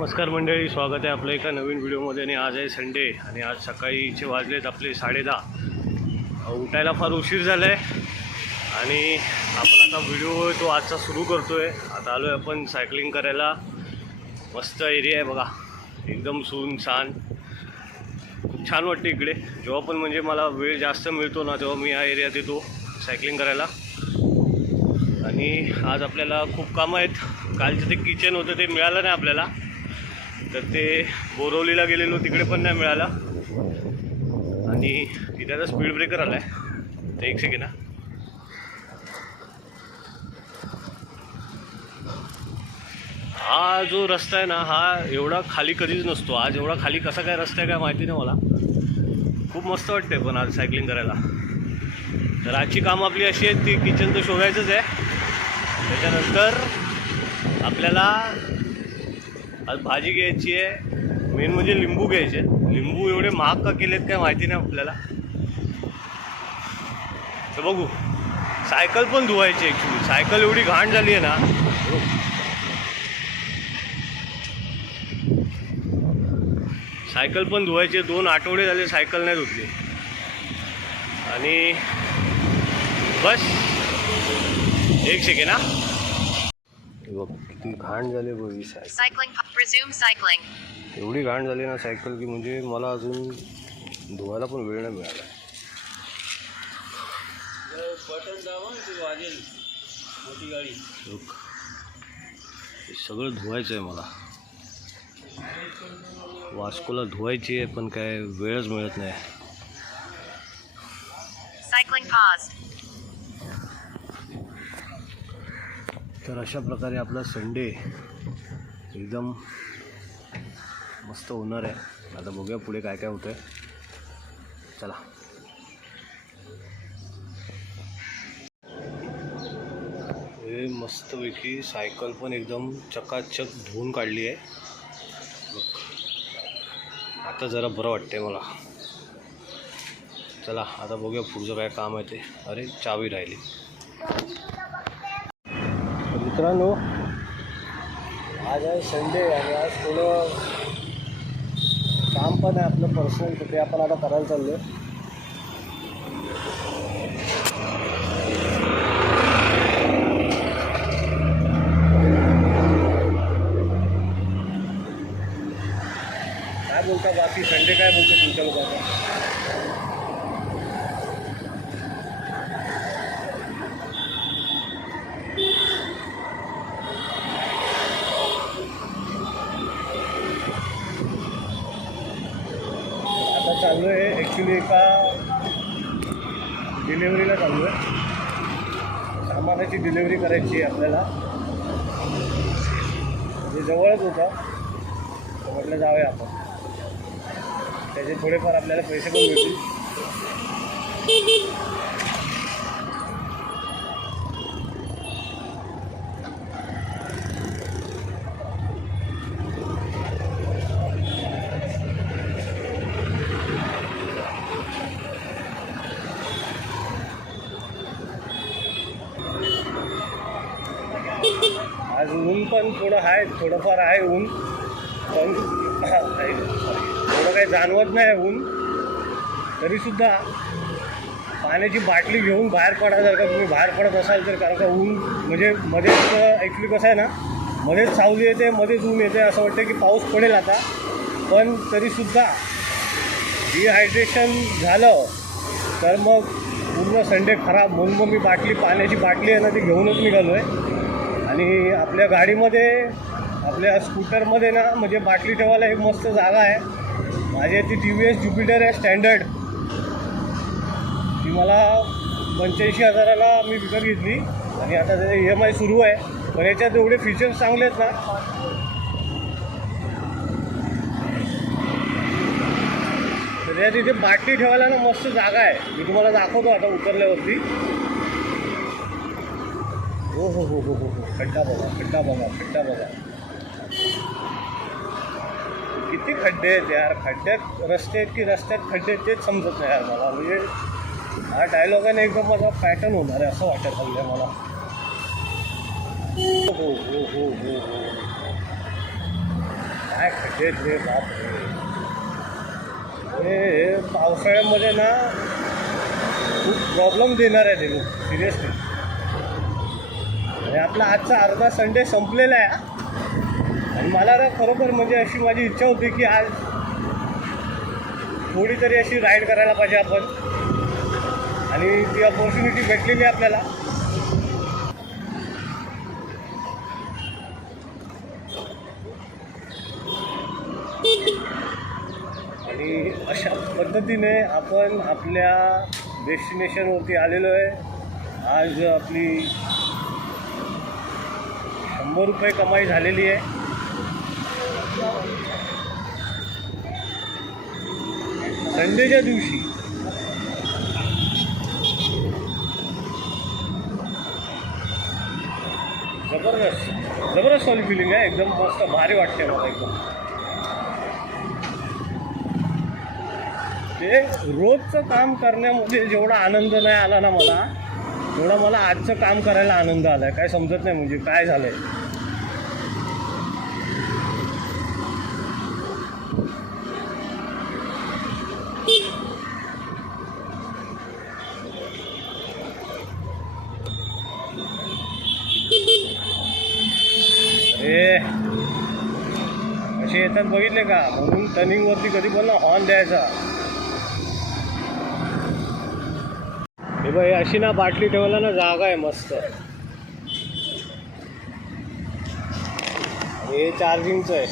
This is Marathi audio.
नमस्कार मंडळी, स्वागत आहे आपलं एका नवीन व्हिडिओमध्ये. आणि आज आहे संडे आणि आज सकाळीचे वाजलेत आपले 10:30. उठायला फार उशीर झाला आहे आणि आपण आता व्हिडिओ तो आजचा सुरू करतो आहे. आता आलो आहे आपण सायकलिंग करायला. मस्त एरिया आहे बघा, एकदम सुनसान, खूप छान वाटते इकडे. जेव्हा पण म्हणजे मला वेळ जास्त मिळतो ना तेव्हा मी या एरियात येतो सायकलिंग करायला. आणि आज आपल्याला खूप कामं आहेत. कालचं ते किचन होतं ते मिळालं नाही आपल्याला, तर ते बोरवलीला गेलेलो तिकडे पण नाही मिळाला. आणि तिथे आता स्पीड ब्रेकर आला आहे, तर एक सेकंड. हा जो रस्ता आहे ना, हा एवढा खाली कधीच नसतो. आज एवढा खाली कसा काय रस्ता आहे काय माहिती नाही मला. खूप मस्त वाटते पण आज सायकलिंग करायला. तर आजची कामं आपली अशी आहेत, ती किचन तर शोधायचंच आहे. त्याच्यानंतर आपल्याला आज भाजी घ्यायची आहे. मेन म्हणजे लिंबू घ्यायचे. लिंबू एवढे महाग का केलेत काय माहिती नाही आपल्याला, तर बघू. सायकल पण धुवायची ॲक्च्युली. सायकल एवढी घाण झाली आहे ना, सायकल पण धुवायची. 2 आठवडे झाले सायकल नाही धुतली. आणि बस एक सेकंड. किती घाण झाली बघ ही सायकल. एवढी घाण झाली ना सायकल की म्हणजे मला अजून धुवायला पण वेळ नाही मिळाला. बटन दाबा ते वाजेल मोठी गाडी. हे सगळं धुवायचं आहे मला. वास्कोला धुवायची आहे पण काय वेळच मिळत नाही. तर अशा प्रकारे आपला संडे एकदम मस्त होणार आहे. आता बघूया पुढे काय काय होतं आहे. चला. हे मस्तपैकी सायकल पण एकदम चकाचक धुवून काढली आहे. आता जरा बरं वाटते मला. चला आता बघूया पुढचं काय काम आहे ते. अरे चावी राहिली. मित्रांनो, आज आहे संडे आणि आज थोडं काम पण आहे आपलं पर्सनल, तर ते आपण आता करायला चाललो आहे. काय बोलता बाकी संडे काय बोलतो तुमच्या लोकांचा? चालू आहे ॲक्च्युली एका डिलेवरीला चालू आहे. सामानाची डिलेवरी करायची आहे आपल्याला. म्हणजे जवळच होता, तर म्हटलं जाऊया आपण. त्याचे थोडेफार आपल्याला पैसे पण मिळतील. आज ऊन पण थोडं आहे, थोडंफार आहे ऊन, पण थोडं काही जाणवत नाही ऊन. तरीसुद्धा पाण्याची बाटली घेऊन बाहेर पडा, जर का तुम्ही बाहेर पडत असाल तर. कारण का ऊन म्हणजे मध्येच ॲक्च्युली कसं आहे ना, मध्येच सावली येते, मध्येच ऊन येते. असं वाटतं की पाऊस पडेल आता, पण तरीसुद्धा डिहायड्रेशन झालं तर मग पूर्ण संडे खराब. म्हणून मग मी पाण्याची बाटली आहे ना ती घेऊनच निघालो आहे. आणि आपल्या गाडीमध्ये, आपल्या स्कूटरमध्ये ना म्हणजे बाटली ठेवायला एक मस्त जागा आहे. माझी ती TVS ज्युपिटर आहे स्टँडर्ड. ती मला 85,000ला मी विकत घेतली आणि आता त्याचे EMI सुरू आहे. पण याच्यात एवढे फीचर्स चांगले आहेत ना, तर त्या तिथे बाटली ठेवायला ना मस्त जागा आहे. मी तुम्हाला दाखवतो आता उतरल्यावरती. हो हो हो हो हो हो, खड्डा बघा, खड्डा बघा, खड्डा बघा. किती खड्डे आहेत यार. खड्ड्यात रस्ते आहेत की रस्त्यात खड्डे आहेत तेच समजत नाही यार मला. म्हणजे हा डायलॉगाने एकदम माझा पॅटर्न होणार आहे असं वाटत चाललं मला. हो हो हो हो हो. काय खड्डे रे बाप हे पावसाळ्यामध्ये ना खूप प्रॉब्लेम देणार आहे ते सिरियसली. आणि आपला आजचा अर्धा संडे संपलेला आहे आणि मला ना खरोखर म्हणजे अशी माझी इच्छा होती की आज थोडी तरी अशी राईड करायला पाहिजे आपण, आणि ती अपॉर्च्युनिटी भेटलेली आहे आपल्याला. आणि अशा पद्धतीने आपण आपल्या डेस्टिनेशनवरती आलेलो आहे. आज आपली 100 रुपये कमाई झालेली आहे. संडेच्या दिवशी जबरदस्त वाली फिलिंग आहे. एकदम मस्त भारी वाटते मला एकदम. ते रोजचं काम करण्यामध्ये जेवढा आनंद नाही आला ना मला, तेवढा मला आजचं काम करायला आनंद आला आहे. काय समजत नाही म्हणजे काय झालं आहे. असे येतात बघितले का, म्हणून टर्निंगवरती कधी पण ना हॉर्न द्यायचा. हे बघ, अशी ना बाटली ठेवायला ना जागा आहे मस्त. हे चार्जिंगचं आहे.